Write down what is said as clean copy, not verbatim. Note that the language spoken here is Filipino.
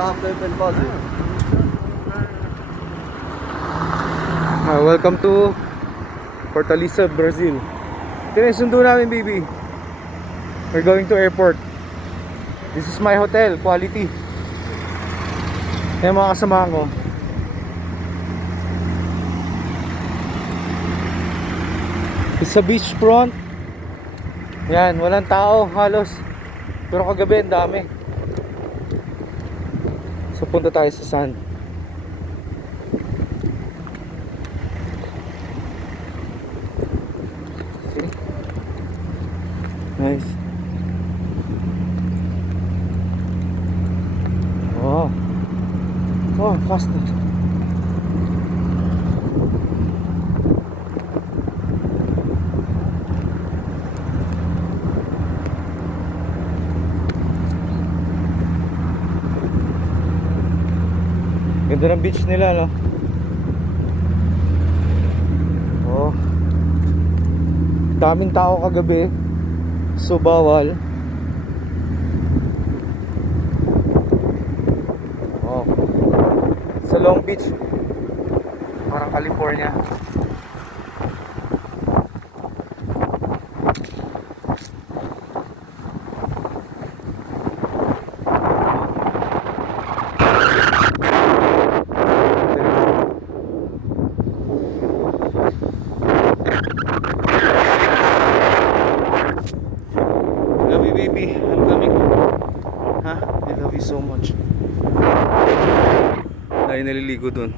Tsaka Pepel Pass eh. Welcome to Fortaleza, Brazil. Ito na yung sundo namin, baby. We're going to airport. This is my hotel, quality. Yan mga kasama ko. It's a beach front. Yan, walang tao halos. Pero kagabi ang dami. So punta tayo sa sand. See? Nice. Oh. Oh, fast na. Ganda ng beach nila, no? Oh. Daming tao kagabi. So bawal. Oh. Sa Long Beach. Parang California. Love you, baby. I'm coming. Ha? I love you so much. Dahil naliligo dun.